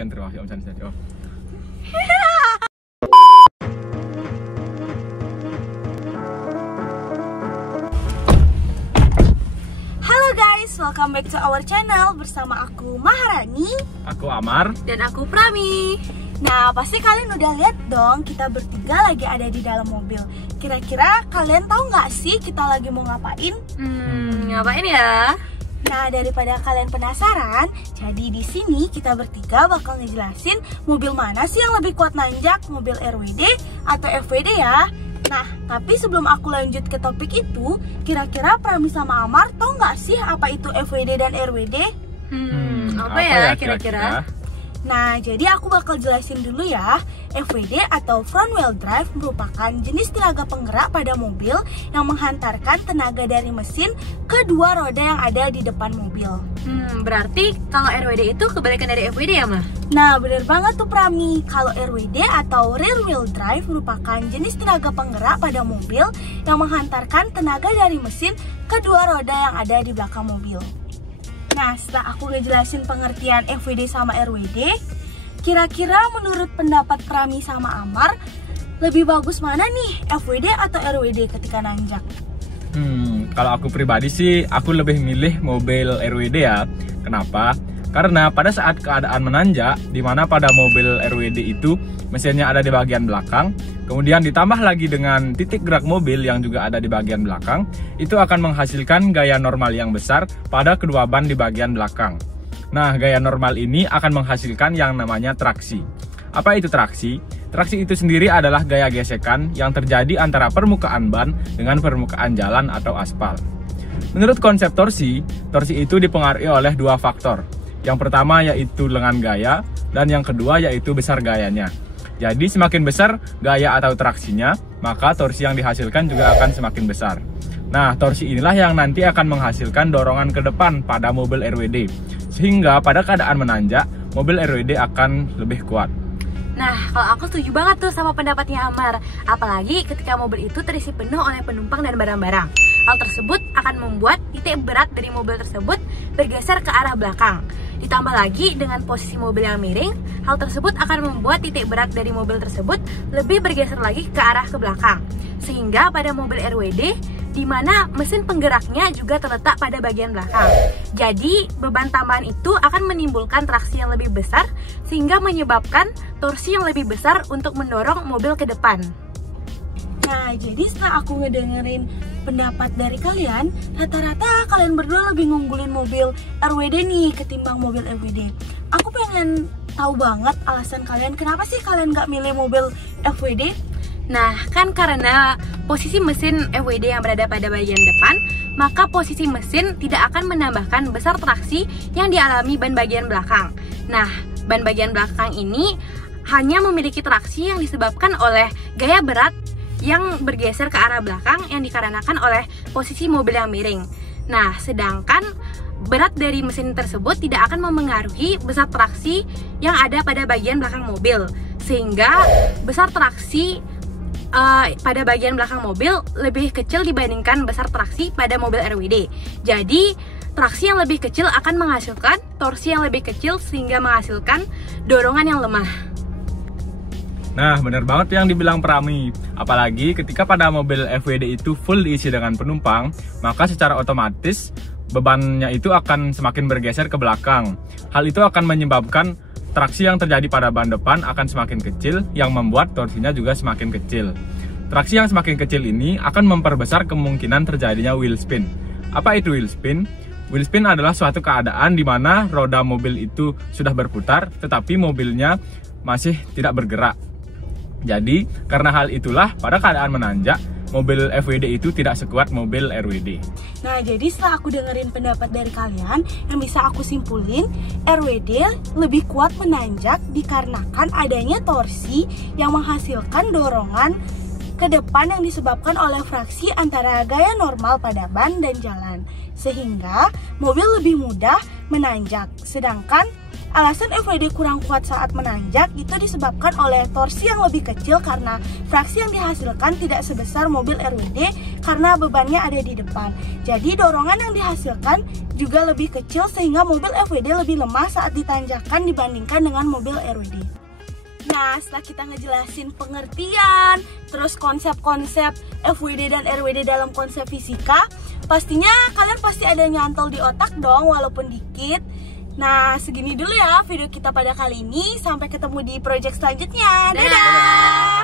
Sekian, terima kasih Om Sanjay. Halo guys, welcome back to our channel bersama aku Maharani, Aku Amar, dan aku Prami. Nah, pasti kalian udah lihat dong kita bertiga lagi ada di dalam mobil. Kira-kira kalian tahu nggak sih kita lagi mau ngapain? Ngapain ya? Nah, daripada kalian penasaran, jadi di sini kita bertiga bakal ngejelasin mobil mana sih yang lebih kuat nanjak, mobil RWD atau FWD ya. Nah, tapi sebelum aku lanjut ke topik itu, kira-kira Prami sama Amar tahu nggak sih apa itu FWD dan RWD? Apa ya kira-kira? Nah, jadi aku bakal jelasin dulu ya. FWD atau front wheel drive merupakan jenis tenaga penggerak pada mobil yang menghantarkan tenaga dari mesin ke dua roda yang ada di depan mobil. Berarti kalau RWD itu kebalikan dari FWD ya, Mah? Nah, bener banget tuh Prami. Kalau RWD atau rear wheel drive merupakan jenis tenaga penggerak pada mobil yang menghantarkan tenaga dari mesin ke dua roda yang ada di belakang mobil. Nah, setelah aku ngejelasin pengertian FWD sama RWD, kira-kira menurut pendapat Prami sama Amar, lebih bagus mana nih, FWD atau RWD ketika nanjak? Kalau aku pribadi sih, aku lebih milih mobil RWD ya. Kenapa? Karena pada saat keadaan menanjak, di mana pada mobil RWD itu mesinnya ada di bagian belakang, kemudian ditambah lagi dengan titik gerak mobil yang juga ada di bagian belakang, itu akan menghasilkan gaya normal yang besar pada kedua ban di bagian belakang. Nah, gaya normal ini akan menghasilkan yang namanya traksi. Apa itu traksi? Traksi itu sendiri adalah gaya gesekan yang terjadi antara permukaan ban dengan permukaan jalan atau aspal. Menurut konsep torsi, torsi itu dipengaruhi oleh dua faktor. Yang pertama yaitu lengan gaya, dan yang kedua yaitu besar gayanya. Jadi semakin besar gaya atau traksinya, maka torsi yang dihasilkan juga akan semakin besar. Nah, torsi inilah yang nanti akan menghasilkan dorongan ke depan pada mobil RWD. Sehingga pada keadaan menanjak, mobil RWD akan lebih kuat. Nah, kalau aku setuju banget tuh sama pendapatnya Amar. Apalagi ketika mobil itu terisi penuh oleh penumpang dan barang-barang. Hal tersebut akan membuat titik berat dari mobil tersebut bergeser ke arah belakang. Ditambah lagi dengan posisi mobil yang miring, hal tersebut akan membuat titik berat dari mobil tersebut lebih bergeser lagi ke arah ke belakang. Sehingga pada mobil RWD, di mana mesin penggeraknya juga terletak pada bagian belakang. Jadi, beban tambahan itu akan menimbulkan traksi yang lebih besar, sehingga menyebabkan torsi yang lebih besar untuk mendorong mobil ke depan. Nah, jadi setelah aku ngedengerin pendapat dari kalian, rata-rata kalian berdua lebih ngunggulin mobil RWD nih ketimbang mobil FWD. Aku pengen tahu banget alasan kalian, kenapa sih kalian gak milih mobil FWD? Nah, kan karena posisi mesin FWD yang berada pada bagian depan, maka posisi mesin tidak akan menambahkan besar traksi yang dialami ban bagian belakang. Nah, ban bagian belakang ini hanya memiliki traksi yang disebabkan oleh gaya berat yang bergeser ke arah belakang yang dikarenakan oleh posisi mobil yang miring. Nah, sedangkan berat dari mesin tersebut tidak akan memengaruhi besar traksi yang ada pada bagian belakang mobil, sehingga besar traksi pada bagian belakang mobil lebih kecil dibandingkan besar traksi pada mobil RWD. Jadi, traksi yang lebih kecil akan menghasilkan torsi yang lebih kecil sehingga menghasilkan dorongan yang lemah. Nah, benar banget yang dibilang Prami. Apalagi ketika pada mobil FWD itu full diisi dengan penumpang, maka secara otomatis bebannya itu akan semakin bergeser ke belakang. Hal itu akan menyebabkan traksi yang terjadi pada ban depan akan semakin kecil, yang membuat torsinya juga semakin kecil. Traksi yang semakin kecil ini akan memperbesar kemungkinan terjadinya wheel spin. Apa itu wheel spin? Wheel spin adalah suatu keadaan di mana roda mobil itu sudah berputar, tetapi mobilnya masih tidak bergerak. Jadi, karena hal itulah, pada keadaan menanjak, mobil FWD itu tidak sekuat mobil RWD. Nah, jadi setelah aku dengerin pendapat dari kalian, yang bisa aku simpulin, RWD lebih kuat menanjak dikarenakan adanya torsi yang menghasilkan dorongan ke depan yang disebabkan oleh fraksi antara gaya normal pada ban dan jalan. Sehingga mobil lebih mudah menanjak. Sedangkan Alasan FWD kurang kuat saat menanjak itu disebabkan oleh torsi yang lebih kecil karena fraksi yang dihasilkan tidak sebesar mobil RWD karena bebannya ada di depan. Jadi dorongan yang dihasilkan juga lebih kecil sehingga mobil FWD lebih lemah saat ditanjakan dibandingkan dengan mobil RWD. Nah, setelah kita ngejelasin pengertian, terus konsep-konsep FWD dan RWD dalam konsep fisika, pastinya kalian pasti ada nyantol di otak dong walaupun dikit. Nah, segini dulu ya video kita pada kali ini. Sampai ketemu di project selanjutnya. Dadah!